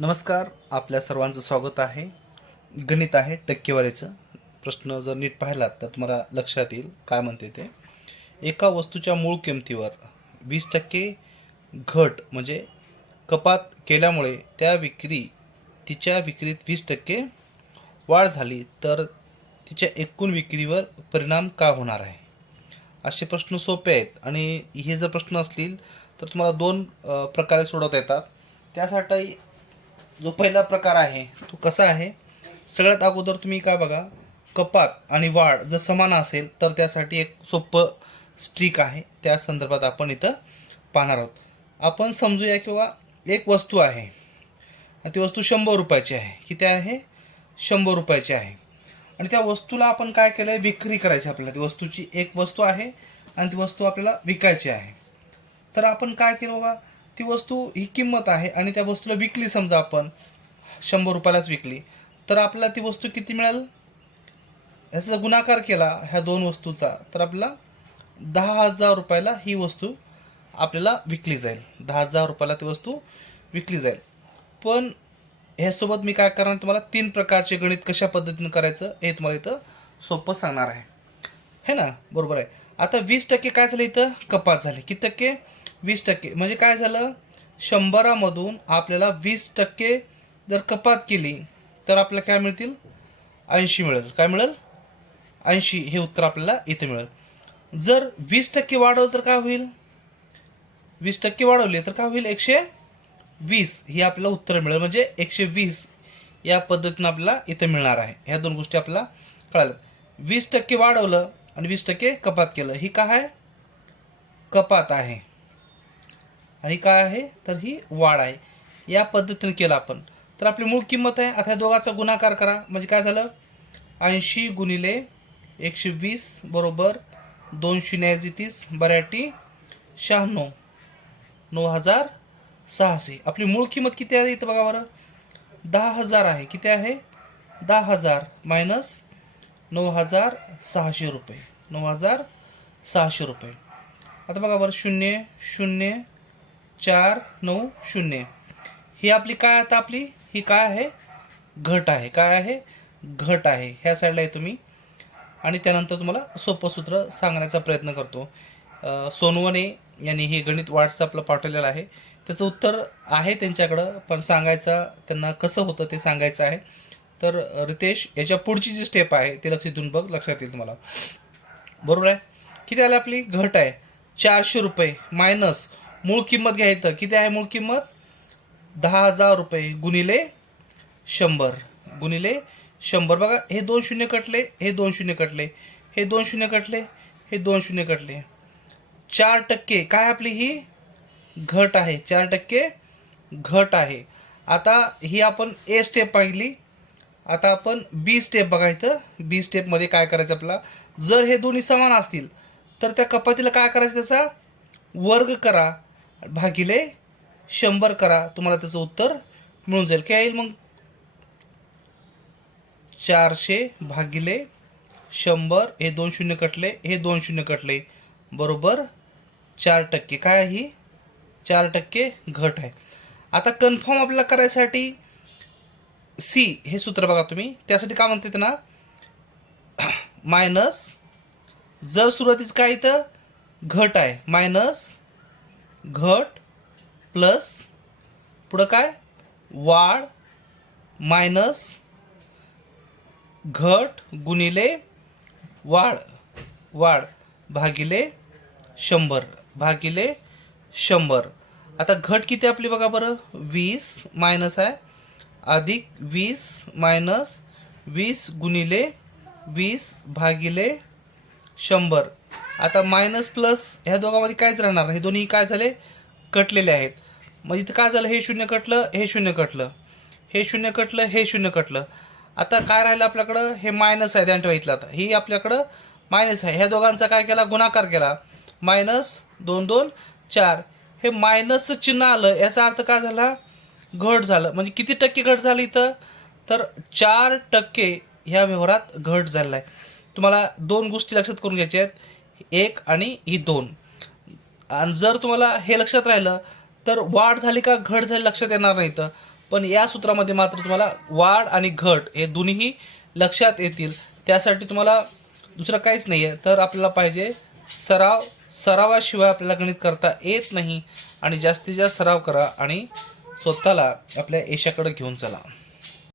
नमस्कार आपल्या सर्वांचं स्वागत आहे. गणित आहे टक्केवारीचं. प्रश्न जर नीट पाहिलात तर तुम्हाला लक्षात येईल काय म्हणते ते. एका वस्तूच्या मूळ किमतीवर वीस टक्के घट म्हणजे कपात केल्यामुळे त्या विक्री तिच्या विक्रीत वीस टक्के वाढ झाली तर तिच्या एकूण विक्रीवर परिणाम का होणार आहे? असे प्रश्न सोपे आहेत. आणि हे जर प्रश्न असतील तर तुम्हाला दोन प्रकारे सोडवता येतात. त्यासाठी जो पहिला प्रकार आहे तो कसा आहे? सगळ्यात अगोदर तुम्ही काय बघा कपात आणि वाढ जर समान असेल तर त्यासाठी एक सोपं स्ट्रीक आहे. त्या संदर्भात आपण इथं पाहणार आहोत. आपण समजूया किंवा एक वस्तू आहे ती वस्तू शंभर रुपयाची आहे. किती आहे? शंभर रुपयाची आहे. आणि त्या वस्तूला आपण काय केलं आहे विक्री करायची आपल्याला. ती वस्तूची एक वस्तू आहे आणि ती वस्तू आपल्याला विकायची आहे. तर आपण काय केलं बाबा? ती वस्तू ही किंमत आहे आणि त्या वस्तूला विकली समजा आपण शंभर रुपयालाच विकली तर आपल्याला ती वस्तू किती मिळेल? याचा गुणाकार केला ह्या दोन वस्तूचा तर आपल्याला दहा हजार रुपयाला ही वस्तू आपल्याला विकली जाईल. दहा हजार रुपयाला ती वस्तू विकली जाईल. पण ह्यासोबत मी काय करणार तुम्हाला तीन प्रकारचे गणित कशा पद्धतीने करायचं हे तुम्हाला इथं सोपं सांगणार आहे. हे ना? बरोबर आहे. आता वीस टक्के काय झालं इथं? कपात झाली. किती टक्के? वीस टक्के. म्हणजे काय झालं? शंभरामधून आपल्याला वीस टक्के जर कपात केली तर आपल्याला काय मिळतील? ऐंशी मिळेल. काय मिळेल? ऐंशी. हे उत्तर आपल्याला इथे मिळेल. जर वीस टक्के वाढवलं तर काय होईल? वीस टक्के वाढवले तर काय होईल? एकशे वीस. ही आपल्याला उत्तर मिळेल. म्हणजे एकशे वीस या पद्धतीनं आपल्याला इथे मिळणार आहे. ह्या दोन गोष्टी आपल्याला कळाल्या. वीस टक्के वाढवलं आणि वीस टक्के कपात केलं. ही काय आहे? कपात आहे. आणि काय आहे? तर ही वाढ आहे. या पद्धतीने केलं आपण. तर आपली मूळ किंमत आहे. आता या दोघाचा गुणाकार करा. म्हणजे काय झालं? ऐंशी गुणिले एकशे वीस बरोबर दोनशे शून्य तीस बऱ्याटी शहाण्णव. नऊ हजार सहाशे. आपली मूळ किंमत किती आहे इथं बघा बरं. दहा हजार आहे. किती आहे? दहा हजार मायनस नऊ हजार सहाशे रुपये. नऊ हजार सहाशे रुपये. आता बघा बरं. शून्य शून्य चार नऊ शून्य. ही आपली काय आता आपली? ही काय आहे? घट आहे. काय आहे? घट आहे. ह्या साईडला आहे तुम्ही. आणि त्यानंतर तुम्हाला सोपं सूत्र सांगण्याचा प्रयत्न करतो. सोनवणे यांनी हे गणित व्हॉट्सअपला पाठवलेलं आहे. त्याचं उत्तर आहे त्यांच्याकडं पण सांगायचं त्यांना कसं होतं ते सांगायचं आहे. तर रितेश याच्या पुढची जी स्टेप आहे ते लक्ष देऊन बघ लक्षात येईल तुम्हाला. बरोबर आहे? किती आलं आपली? घट आहे. चारशे रुपये मायनस मूळ किंमत घ्यायचं किती आहे मूळ किंमत? दहा हजार रुपये गुणिले शंभर. गुणिले शंभर. बघा हे दोन शून्य कटले हे दोन शून्य कटले हे दोन शून्य कटले हे दोन शून्य कटले. चार टक्के. काय आपली ही? घट आहे. चार टक्के घट आहे. आता ही आपण ए स्टेप पाहिली. आता आपण बी स्टेप बघायचं बी स्टेपमध्ये काय करायचं आपला? जर हे दोन्ही समान असतील तर त्या कपातीला काय करायचं त्याचा? वर्ग करा. भागिले शंभर करा तुम्हाला त्याचं उत्तर मिळून जाईल. काय येईल मग? चारशे भागिले शंभर हे दोन शून्य कटले हे दोन शून्य कटले. बरोबर? चार टक्के. काय आहे ही? चार टक्के घट आहे. आता कन्फर्म आपल्याला करायसाठी सी हे सूत्र बघा तुम्ही. त्यासाठी काय म्हणते ना? मायनस जर सुरुवातीच काय इथं? घट आहे. मायनस घट प्लस पुढं काय? वाढ मायनस घट गुणिले वाढ वाढ भागिले शंभर भागिले शंभर. आता घट किती आपली बघा बरं? वीस मायनस आहे. अधिक वीस मायनस वीस गुणिले वीस भागिले शंभर. आता मायनस प्लस ह्या दोघांमध्ये कायच राहणार हे दोन्ही काय झाले? कटलेले आहेत. मग इथं काय झालं? हे शून्य कटलं हे शून्य कटलं. हे शून्य कटलं हे शून्य कटलं. आता काय राहिलं आपल्याकडं? हे मायनस आहे. ध्यान इथलं आता. ही आपल्याकडं मायनस आहे. ह्या दोघांचा काय केला? गुणाकार केला. मायनस दोन दोन चार. हे मायनसचं चिन्ह आलं. याचा अर्थ काय झाला? घट झालं. म्हणजे किती टक्के घट झाली इथं? तर चार टक्के ह्या व्यवहारात घट झालेला आहे. तुम्हाला दोन गोष्टी लक्षात करून घ्यायच्या आहेत. एक आणि ही दोन. आणि जर तुम्हाला हे लक्षात राहिलं तर वाढ झाली का घट झाली लक्षात येणार नाही तर पण या सूत्रामध्ये मात्र तुम्हाला वाढ आणि घट हे दोन्हीही लक्षात येतील. त्यासाठी तुम्हाला दुसरं काहीच नाही आहे तर आपल्याला पाहिजे सराव. सरावाशिवाय आपल्याला गणित करता येत नाही. आणि जास्तीत जास्त सराव करा आणि स्वतःला आपल्या यशाकडे घेऊन चला.